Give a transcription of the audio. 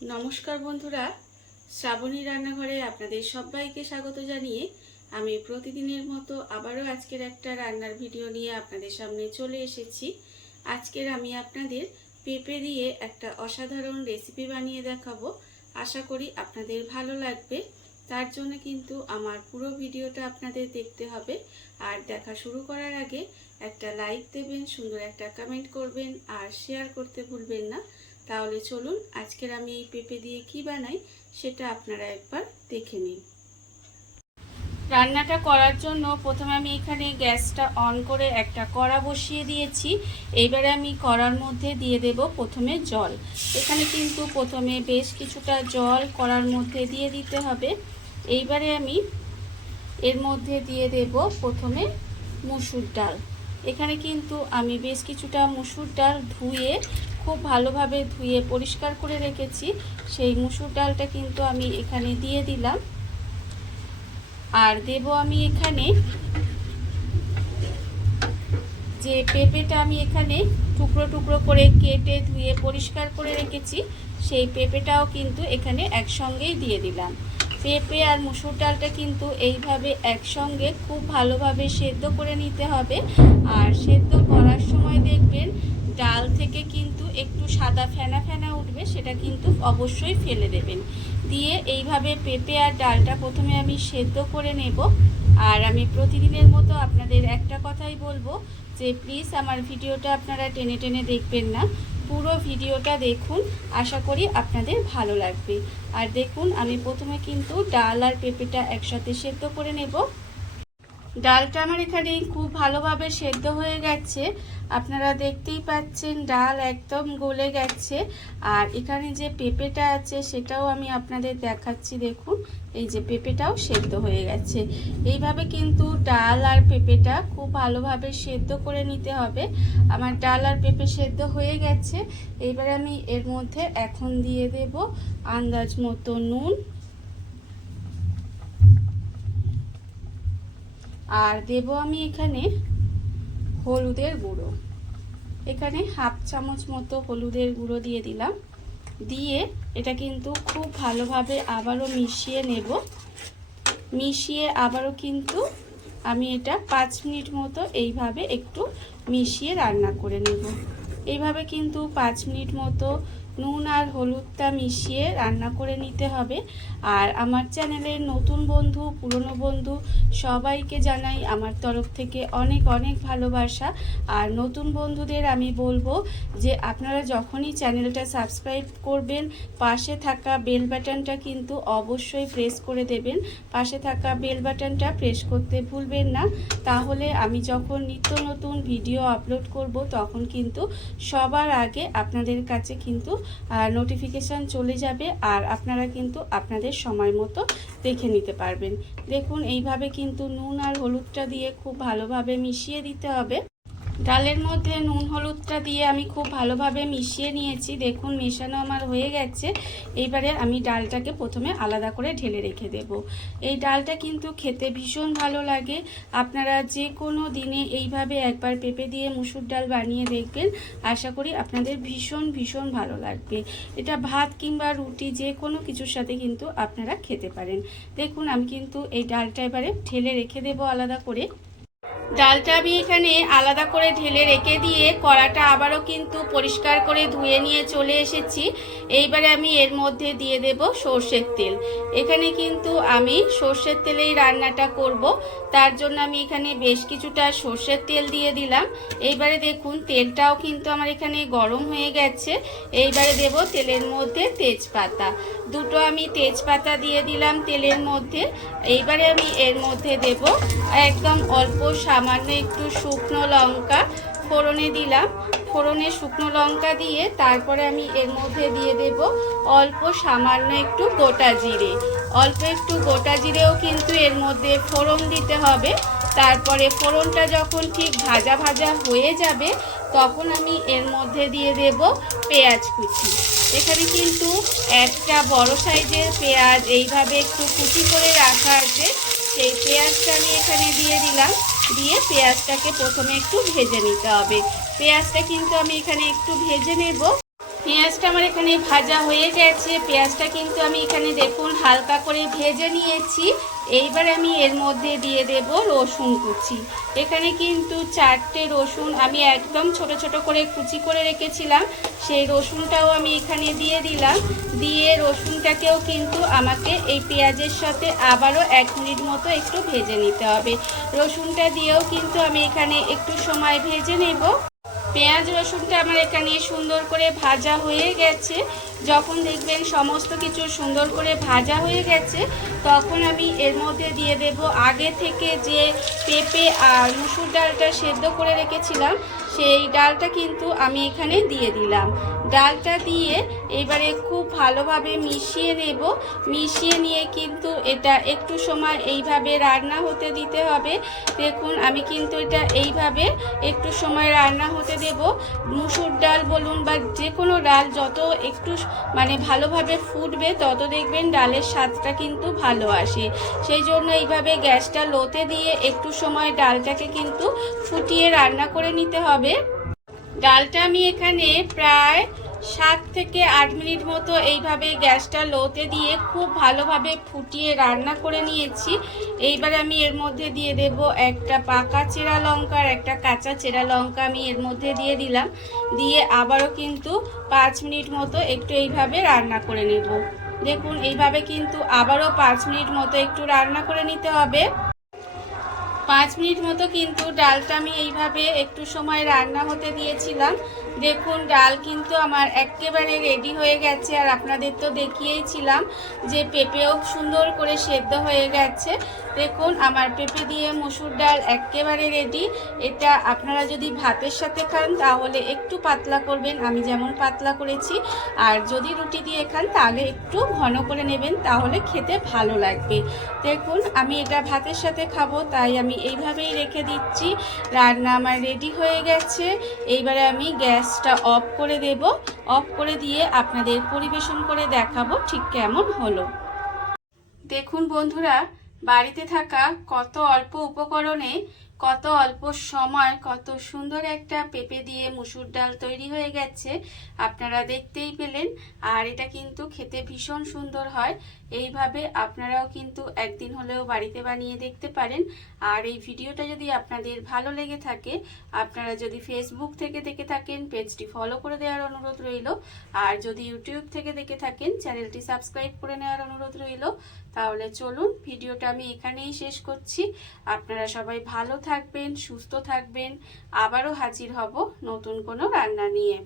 নমস্কার বন্ধুরা, শ্রাবণী রান্নাঘরে আপনাদের সবাইকে স্বাগত জানিয়ে আমি প্রতিদিনের মতো আবারও আজকের একটা রান্নার ভিডিও নিয়ে আপনাদের সামনে চলে এসেছি। আজকের আমি আপনাদের পেঁপে দিয়ে একটা অসাধারণ রেসিপি বানিয়ে দেখাবো। আশা করি আপনাদের ভালো লাগবে। তার জন্য কিন্তু আমার পুরো ভিডিওটা আপনাদের দেখতে হবে। আর দেখা শুরু করার আগে একটা লাইক দেবেন, সুন্দর একটা কমেন্ট করবেন আর শেয়ার করতে ভুলবেন না। তাহলে চলুন আজকের আমি এই পেঁপে দিয়ে কি বানাই সেটা আপনারা একবার দেখে নিন। রান্নাটা করার জন্য প্রথমে আমি এখানে গ্যাসটা অন করে একটা কড়া বসিয়ে দিয়েছি। এইবারে আমি কড়ার মধ্যে দিয়ে দেব প্রথমে জল। এখানে কিন্তু প্রথমে বেশ কিছুটা জল কড়ার মধ্যে দিয়ে দিতে হবে। এইবারে আমি এর মধ্যে দিয়ে দেব প্রথমে মসুর ডাল। এখানে কিন্তু আমি বেশ কিছুটা মসুর ডাল ধুয়ে খুব ভালোভাবে ধুয়ে পরিষ্কার করে রেখেছি। সেই মসুর ডালটা কিন্তু আমি এখানে দিয়ে দিলাম। আর দেব আমি এখানে যে পেঁপেটা আমি এখানে টুকরো টুকরো করে কেটে ধুয়ে পরিষ্কার করে রেখেছি, সেই পেঁপেটাও কিন্তু এখানে একসঙ্গেই দিয়ে দিলাম। পেঁপে আর মসুর ডালটা কিন্তু এইভাবে একসঙ্গে খুব ভালোভাবে সেদ্ধ করে নিতে হবে। আর সেদ্ধ করার সময় দেখবেন ডাল থেকে কিন্তু একটু সাদা ফেনা ফেনা উঠবে, সেটা কিন্তু অবশ্যই ফেলে দেবেন। দিয়ে এইভাবে পেঁপে আর ডালটা প্রথমে আমি সেদ্ধ করে নেব। আর আমি প্রতিদিনের মতো আপনাদের একটা কথাই বলবো যে প্লিজ আমার ভিডিওটা আপনারা টেনে টেনে দেখবেন না, পুরো ভিডিওটা দেখুন। আশা করি আপনাদের ভালো লাগবে। আর দেখুন আমি প্রথমে কিন্তু ডাল আর পেঁপেটা একসাথে সেদ্ধ করে নেব। ডালটা আমার এখানে খুব ভালোভাবে সেদ্ধ হয়ে গেছে, আপনারা দেখতেই পাচ্ছেন ডাল একদম গলে গেছে। আর এখানে যে পেঁপেটা আছে সেটাও আমি আপনাদের দেখাচ্ছি। দেখুন এই যে পেঁপেটাও সেদ্ধ হয়ে গেছে। এইভাবে কিন্তু ডাল আর পেঁপেটা খুব ভালোভাবে সেদ্ধ করে নিতে হবে। আমার ডাল আর পেঁপে সেদ্ধ হয়ে গেছে। এইবারে আমি এর মধ্যে এখন দিয়ে দেব আন্দাজ মতো নুন, আর দেব আমি এখানে হলুদের গুঁড়ো। এখানে হাফ চামচ মতো হলুদের গুঁড়ো দিয়ে দিলাম। দিয়ে এটা কিন্তু খুব ভালোভাবে আবারও মিশিয়ে নেব। মিশিয়ে আবারও কিন্তু আমি এটা 5 মিনিট মতো এইভাবে একটু মিশিয়ে রান্না করে নেব। এইভাবে কিন্তু 5 মিনিট মতো নুন আর হলুদটা মিশিয়ে রান্না করে নিতে হবে। আর আমার চ্যানেলের নতুন বন্ধু পুরনো বন্ধু সবাইকে জানাই আমার তরফ থেকে অনেক অনেক ভালোবাসা। আর নতুন বন্ধুদের আমি বলবো যে আপনারা যখনই চ্যানেলটা সাবস্ক্রাইব করবেন পাশে থাকা বেল বাটনটা কিন্তু অবশ্যই প্রেস করে দেবেন। পাশে থাকা বেল বাটনটা প্রেস করতে ভুলবেন না, তাহলে আমি যখন নিত্য নতুন ভিডিও আপলোড করব তখন কিন্তু সবার আগে আপনাদের কাছে কিন্তু নোটিফিকেশান চলে যাবে। আর আপনারা কিন্তু আপনাদের সময় মতো দেখে নিতে পারবেন। দেখুন এইভাবে কিন্তু নুন আর হলুদটা দিয়ে খুব ভালোভাবে মিশিয়ে দিতে হবে। ডালের মধ্যে নুন হলুদটা দিয়ে আমি খুব ভালোভাবে মিশিয়ে নিয়েছি। দেখুন মেশানো আমার হয়ে গেছে। এইবারে আমি ডালটাকে প্রথমে আলাদা করে ঢেলে রেখে দেব। এই ডালটা কিন্তু খেতে ভীষণ ভালো লাগে। আপনারা যে কোনো দিনে এইভাবে একবার পেঁপে দিয়ে মুসুর ডাল বানিয়ে দেখবেন, আশা করি আপনাদের ভীষণ ভীষণ ভালো লাগবে। এটা ভাত কিংবা রুটি যে কোনো কিছুর সাথে কিন্তু আপনারা খেতে পারেন। দেখুন আমি কিন্তু এই ডালটা এবারে ঢেলে রেখে দেব আলাদা করে। ডালটা আমি এখানে আলাদা করে ঢেলে রেখে দিয়ে কড়াটা আবারও কিন্তু পরিষ্কার করে ধুয়ে নিয়ে চলে এসেছি। এইবারে আমি এর মধ্যে দিয়ে দেব সর্ষের তেল। এখানে কিন্তু আমি সর্ষের তেলেই রান্নাটা করব, তার জন্য আমি এখানে বেশ কিছুটা সর্ষের তেল দিয়ে দিলাম। এইবারে দেখুন তেলটাও কিন্তু আমার এখানে গরম হয়ে গেছে। এইবারে দেব তেলের মধ্যে তেজপাতা। দুটো আমি তেজপাতা দিয়ে দিলাম তেলের মধ্যে। এইবারে আমি এর মধ্যে দেব একদম অল্প সামান্য একটু শুকনো লঙ্কা ফোড়নে দিলাম। ফোড়নে শুকনো লঙ্কা দিয়ে তারপরে আমি এর মধ্যে দিয়ে দেব অল্প সামান্য একটু গোটা জিরে। অল্প একটু গোটা জিরেও কিন্তু এর মধ্যে ফোড়ন দিতে হবে। তারপরে ফোড়নটা যখন ঠিক ভাজা ভাজা হয়ে যাবে তখন আমি এর মধ্যে দিয়ে দেব পেঁয়াজ কুচি। এখানে কিন্তু একটা বড় সাইজের পেঁয়াজ এইভাবে একটু কুচি করে রাখা আছে, সেই পেঁয়াজটা আমি এখানে দিয়ে দিলাম। দিয়ে পেঁয়াজটাকে প্রথমে একটু ভেজে নিতে হবে। পেঁয়াজটা কিন্তু আমি এখানে একটু ভেজে নেব। পেঁয়াজটা আমার এখানে ভাজা হয়ে গেছে। পেঁয়াজটা কিন্তু আমি এখানে দেখুন হালকা করে ভেজে নিয়েছি। এইবার আমি এর মধ্যে দিয়ে দেব রসুন কুচি। এখানে কিন্তু 4টে রসুন আমি একদম ছোট ছোট করে কুচি করে রেখেছিলাম, সেই রসুনটাও আমি এখানে দিয়ে দিলাম। দিয়ে রসুনটাকেও কিন্তু আমাকে এই পেঁয়াজের সাথে আবারও 1 মিনিট মতো একটু ভেজে নিতে হবে। রসুনটা দিয়েও কিন্তু আমি এখানে একটু সময় ভেজে নেব। পেঁয়াজ রসুনটা আমার এখানে সুন্দর করে ভাজা হয়ে গেছে। যখন দেখবেন সমস্ত কিছু সুন্দর করে ভাজা হয়ে গেছে, তখন আমি এর মধ্যে দিয়ে দেব আগে থেকে যে পেঁপে আর মুসুর ডালটা সেদ্ধ করে রেখেছিলাম, সেই ডালটা কিন্তু আমি এখানে দিয়ে দিলাম। ডালটা দিয়ে এবারে খুব ভালোভাবে মিশিয়ে নেব। মিশিয়ে নিয়ে কিন্তু এটা একটু সময় এইভাবে রান্না হতে দিতে হবে। দেখুন আমি কিন্তু এটা এইভাবে একটু সময় রান্না হতে দেব। মুসুর ডাল বলুন বা যে কোনো ডাল যত একটু ভালোভাবে ফুটবে, তত দেখবেন ডালের স্বাদটা কিন্তু ভালো আসে। সেই জন্য এইভাবে গ্যাসটা লোতে দিয়ে একটু সময় ডালটাকে কিন্তু ফুটিয়ে রান্না করে নিতে হবে। ডালটা আমি এখানে প্রায় 7 থেকে 8 মিনিট মতো এইভাবে গ্যাসটা লোতে দিয়ে খুব ভালোভাবে ফুটিয়ে রান্না করে নিয়েছি। এইবার আমি এর মধ্যে দিয়ে দেব একটা পাকা চেরা লঙ্কা আর একটা কাঁচা চেরা লঙ্কা আমি এর মধ্যে দিয়ে দিলাম। দিয়ে আবারও কিন্তু 5 মিনিট মতো একটু এইভাবে রান্না করে নেব। দেখুন এইভাবে কিন্তু আবারও 5 মিনিট মতো একটু রান্না করে নিতে হবে। 5 মিনিট মতো কিন্তু ডালটা আমি এইভাবে একটু সময় রান্না হতে দিয়েছিলাম। দেখুন ডাল কিন্তু আমার একেবারে রেডি হয়ে গেছে। আর আপনাদের তো দেখিয়েছিলাম যে পেঁপেও সুন্দর করে সেদ্ধ হয়ে গেছে। দেখুন আমার পেঁপে দিয়ে মসুর ডাল একেবারে রেডি। এটা আপনারা যদি ভাতের সাথে খান তাহলে একটু পাতলা করবেন, আমি যেমন পাতলা করেছি। আর যদি রুটি দিয়ে খান তাহলে একটু ঘন করে নেবেন, তাহলে খেতে ভালো লাগবে। দেখুন আমি এটা ভাতের সাথে খাবো, তাই আমি এইভাবেই রেখে দিচ্ছি। রান্না আমার রেডি হয়ে গেছে। এইবারে আমি গ্যাসটা অফ করে দেব। অফ করে দিয়ে আপনাদের পরিবেশন করে দেখাবো ঠিক কেমন হলো। দেখুন বন্ধুরা, বাড়িতে থাকা কত অল্প উপকরণে কত অল্প সময় কত সুন্দর একটা পেঁপে দিয়ে মুসুর ডাল তৈরি হয়ে গেছে, আপনারা দেখতেই পেলেন। আর এটা কিন্তু খেতে ভীষণ সুন্দর হয়। এইভাবে আপনারাও কিন্তু একদিন হলেও বাড়িতে বানিয়ে দেখতে পারেন। আর এই ভিডিওটা যদি আপনাদের ভালো লেগে থাকে, আপনারা যদি ফেসবুক থেকে দেখে থাকেন পেজটি ফলো করে দেওয়ার অনুরোধ রইল। আর যদি ইউটিউব থেকে দেখে থাকেন চ্যানেলটি সাবস্ক্রাইব করে নেওয়ার অনুরোধ রইল। তাহলে চলুন ভিডিওটা আমি এখানেই শেষ করছি। আপনারা সবাই ভালো থাকবেন, সুস্থ থাকবেন। আবারও হাজির হব নতুন কোনো রান্না নিয়ে।